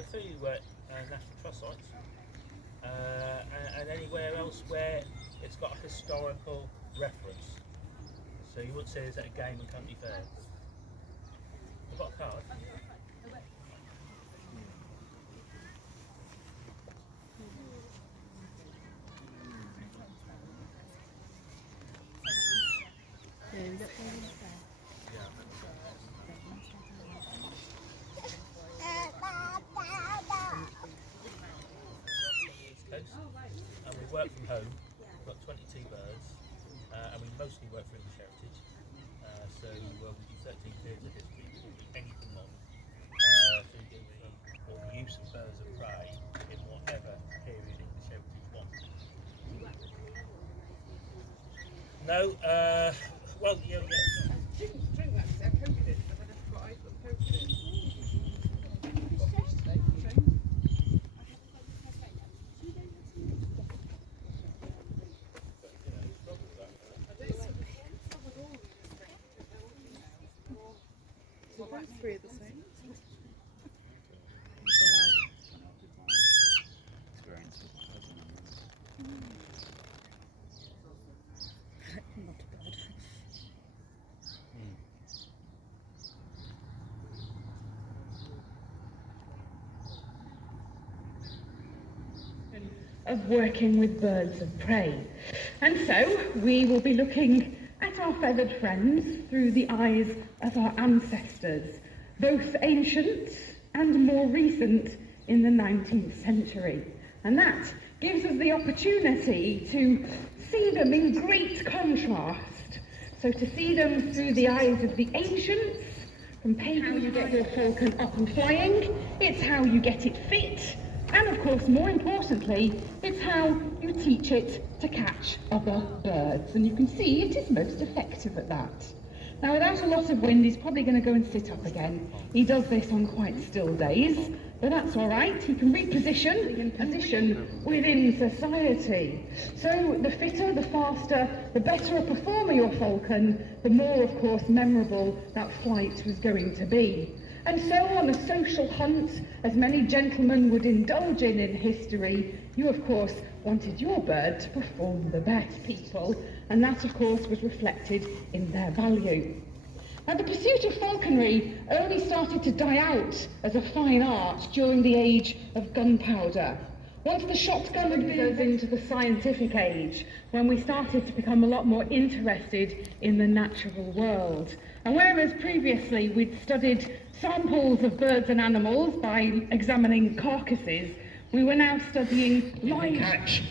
are 3 National Trust sites, and anywhere else where it's got a historical reference. So you wouldn't say it's at a game and company fair. I've got a card. And we work from home. We've got 22 birds, and we mostly work for English Heritage. So we do 13 periods of history, we do anything long. So we do the use of birds of prey in whatever period English Heritage wants. No, well, yeah. Drink that, because I coated it, but I just forgot I put coated it. Three of the same. Of working with birds of prey. And so we will be looking at our feathered friends through the eyes of our ancestors, both ancient and more recent in the 19th century. And that gives us the opportunity to see them in great contrast. So to see them through the eyes of the ancients, from how you get your falcon up and flying, it's how you get it fit, and of course, more importantly, it's how you teach it to catch other birds. And you can see it is most effective at that. Now, without a lot of wind, he's probably going to go and sit up again. He does this on quite still days, but that's all right. He can reposition and position within society. So the fitter, the faster, the better a performer your falcon, the more, of course, memorable that flight was going to be. And so on a social hunt, as many gentlemen would indulge in history, you of course wanted your bird to perform the best, people, and that of course was reflected in their value. Now the pursuit of falconry only started to die out as a fine art during the age of gunpowder. Once the shotgun had moved into the scientific age, when we started to become a lot more interested in the natural world. And whereas previously we'd studied samples of birds and animals by examining carcasses, we were now studying live. You can catch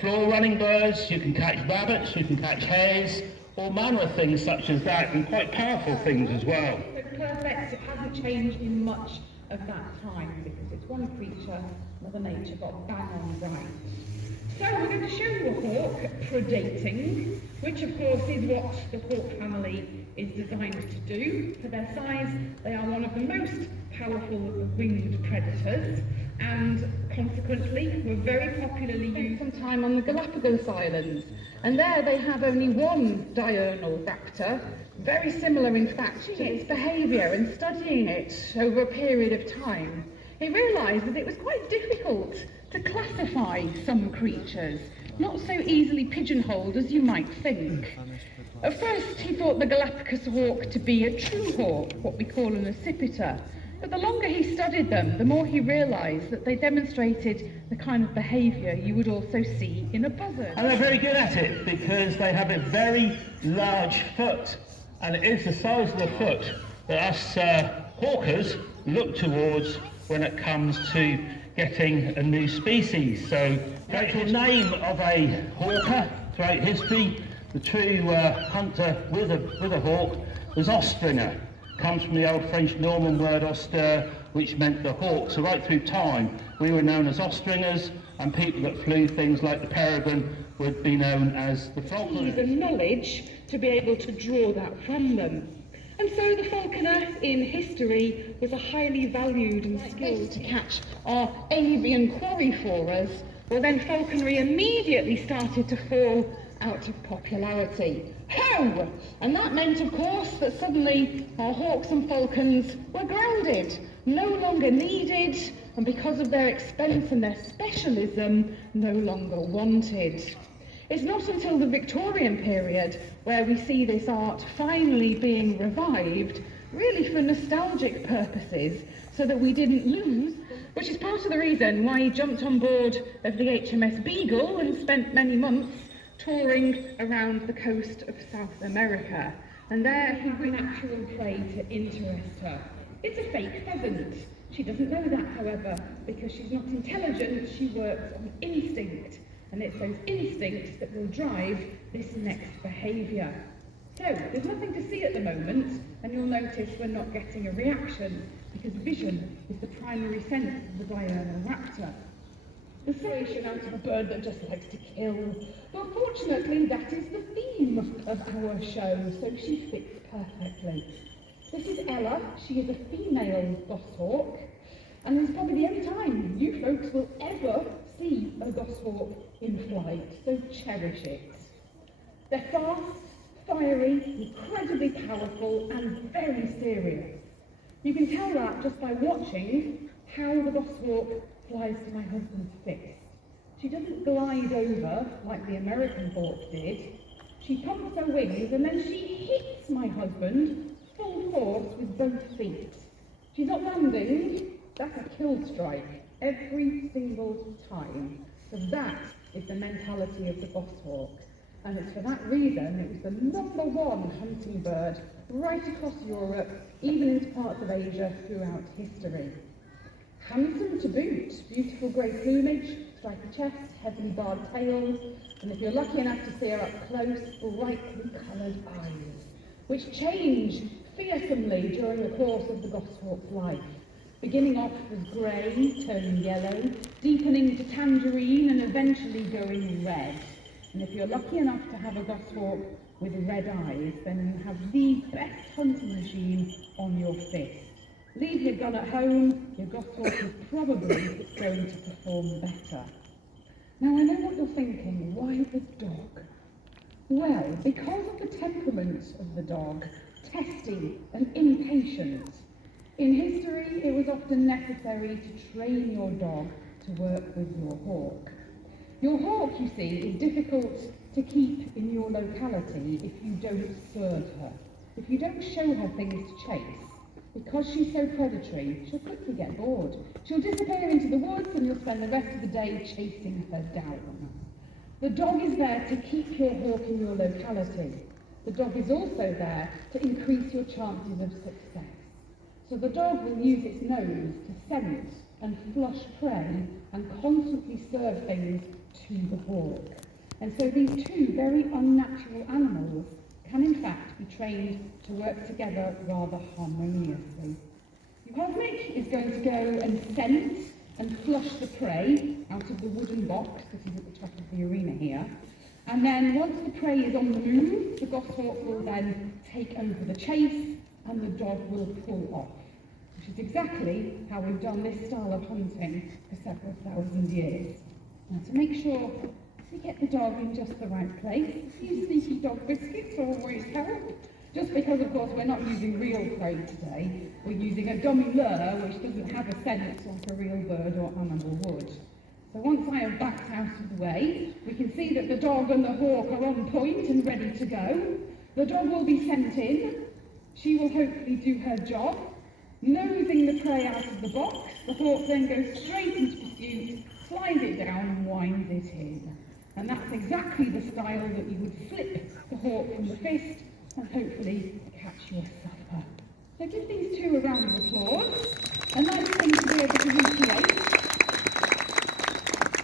floor-running birds, you can catch rabbits, you can catch hares, all manner of things such as that, and quite powerful things as well. It's perfect, it hasn't changed in much of that time, because it's one creature Mother Nature got bang on right. So we're going to show you a hawk predating, which of course is what the hawk family is designed to do. For their size, they are one of the most powerful winged predators, and consequently were very popularly used some time on the Galapagos Islands. And there they have only one diurnal raptor, very similar in fact to its behaviour, and studying it over a period of time, he realised that it was quite difficult to classify some creatures, not so easily pigeonholed as you might think. At first he thought the Galapagos hawk to be a true hawk, what we call an accipiter, but the longer he studied them, the more he realised that they demonstrated the kind of behaviour you would also see in a buzzard. And they're very good at it because they have a very large foot, and it is the size of the foot that us hawkers look towards when it comes to getting a new species. So the actual name of a hawker throughout history, the true hunter with a hawk, was Ostringer. Comes from the old French Norman word austere, which meant the hawk. So right through time, we were known as Ostringers, and people that flew things like the peregrine would be known as the falconers. And knowledge to be able to draw that from them. And so the falconer in history was a highly valued and skilled to catch our avian quarry for us. Well, then falconry immediately started to fall out of popularity. How? And that meant, of course, that suddenly our hawks and falcons were grounded. no longer needed, and because of their expense and their specialism, no longer wanted. It's not until the Victorian period where we see this art finally being revived, really for nostalgic purposes, so that we didn't lose, which is part of the reason why he jumped on board of the HMS Beagle and spent many months touring around the coast of South America. And there he won actual prey to interest her. It's a fake pheasant. She doesn't know that, however, because she's not intelligent, she works on instinct. And it's those instincts that will drive this next behaviour. So, there's nothing to see at the moment, and you'll notice we're not getting a reaction, because vision is the primary sense of the diurnal raptor. The situation out of a bird that just likes to kill. But fortunately, that is the theme of our show, so she fits perfectly. This is Ella. She is a female goshawk, and it's probably the only time you folks will ever see a goshawk in flight, so cherish it. They're fast, fiery, incredibly powerful, and very serious. You can tell that just by watching how the goshawk flies to my husband's fist. She doesn't glide over like the American hawk did. She pumps her wings and then she hits my husband full force with both feet. She's not landing, that's a kill strike every single time. So that is the mentality of the goshawk. And it's for that reason it was the #1 hunting bird right across Europe, even into parts of Asia throughout history. Handsome to boot, beautiful grey plumage, stripy chest, heavily barred tails, and if you're lucky enough to see her up close, brightly coloured eyes, which change fearsomely during the course of the goshawk's life, beginning off as grey, turning yellow, deepening to tangerine, and eventually going red. And if you're lucky enough to have a goshawk with red eyes, then you have the best hunting machine on your fist. Leave your gun at home, your goshawk is probably going to perform better. Now I know what you're thinking, why the dog? Well, because of the temperament of the dog, testy and impatient. In history, it was often necessary to train your dog to work with your hawk. Your hawk, you see, is difficult to keep in your locality if you don't serve her, if you don't show her things to chase. Because she's so predatory, she'll quickly get bored. She'll disappear into the woods and you'll spend the rest of the day chasing her down. The dog is there to keep your hawk in your locality. The dog is also there to increase your chances of success. So the dog will use its nose to scent and flush prey and constantly serve things to the hawk. And so these two very unnatural animals can in fact be trained to work together rather harmoniously. Yukosmik is going to go and scent and flush the prey out of the wooden box that is at the top of the arena here. And then once the prey is on the move, the goshawk will then take over the chase and the dog will pull off, which is exactly how we've done this style of hunting for several thousand years. Now to make sure we get the dog in just the right place, a few sneaky dog biscuits always help. Just because, of course, we're not using real prey today, we're using a dummy lure which doesn't have a scent like a real bird or animal would. So once I have backed out of the way, we can see that the dog and the hawk are on point and ready to go. The dog will be sent in. She will hopefully do her job, nosing the prey out of the box. The hawk then goes straight into pursuit, slides it down and winds it in. And that's exactly the style that you would flip the hawk from the fist and hopefully catch your supper. So give these two a round of applause. A nice thing to be able to recreate.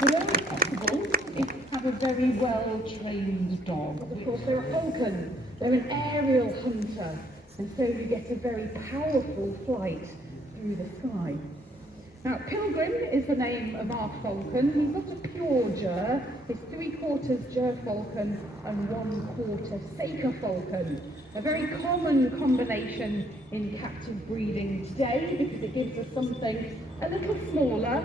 Although possible, is to have a very well-trained dog. Of course, they're a falcon. They're an aerial hunter. And so you get a very powerful flight through the sky. Now, Pilgrim is the name of our falcon. He's not a pure ger. It's 3/4 ger falcon and 1/4 saker falcon. A very common combination in captive breeding today because it gives us something a little smaller,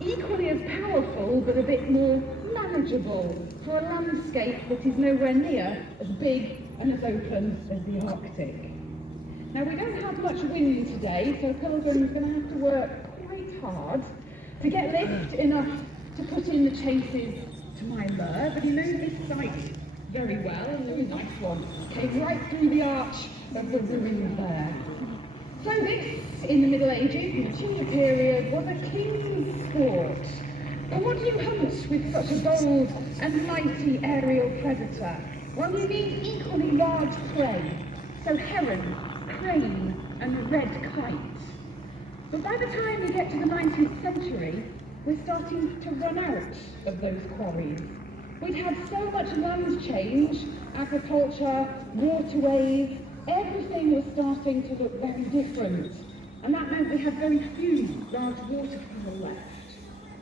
equally as powerful but a bit more manageable for a landscape that is nowhere near as big and as open as the Arctic. Now we don't have much wind today, so Pilgrim's going to have to work quite hard to get lift enough to put in the chases to my lure, but he knows this site very well, and there's a nice one. Came right through the arch of the ruins there. So this, in the Middle Ages, in the Tudor period, was a king's sport. But what do you hunt with such a bold and mighty aerial predator? Well, you need equally large prey, so heron, crane and red kite. But by the time we get to the 19th century, we're starting to run out of those quarries. We'd had so much land change, agriculture, waterways, everything was starting to look very different. And that meant we had very few large waterfowl left.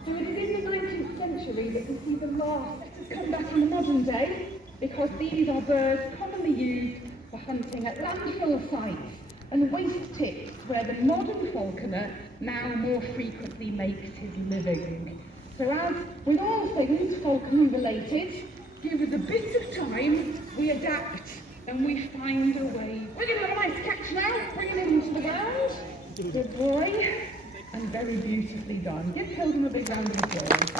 So it is in the 19th century that we see the last come back in the modern day, because these are birds commonly used for hunting at landfill sites and waste tips where the modern falconer now more frequently makes his living. So as with all things falconry related, give us a bit of time, we adapt and we find a way. We're going to have a nice catch now, bring him into the ground. Good boy, and very beautifully done. Give Pilgrim a big round of applause.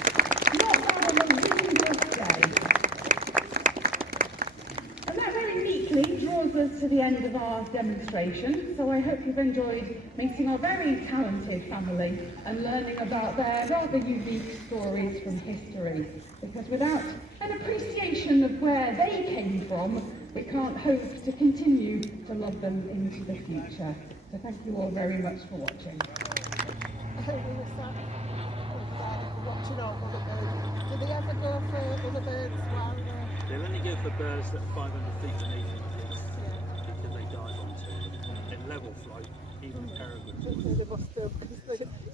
Not bad on a windless day. And that very neatly draws us to the end of our demonstration, so I hope you've enjoyed meeting our very talented family and learning about their rather unique stories from history, because without an appreciation of where they came from, we can't hope to continue to love them into the future. So thank you all very much for watching. We were sat watching all other birds. Do they ever go for other birds while They'll only go for birds that are 500 feet beneath them, because they dive onto them. In level flight, even peregrines. they must have,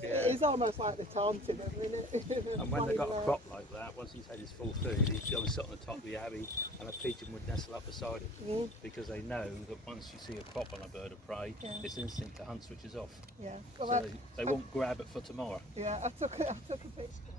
it's almost like they're taunting them, isn't it? And when they've got a crop like that, once he's had his full food, he'd go and sit on the top of the abbey, and a pigeon would nestle up beside him, because they know that once you see a crop on a bird of prey, its instinct to hunt switches off. Yeah. So they won't grab it for tomorrow. Yeah, I took a picture.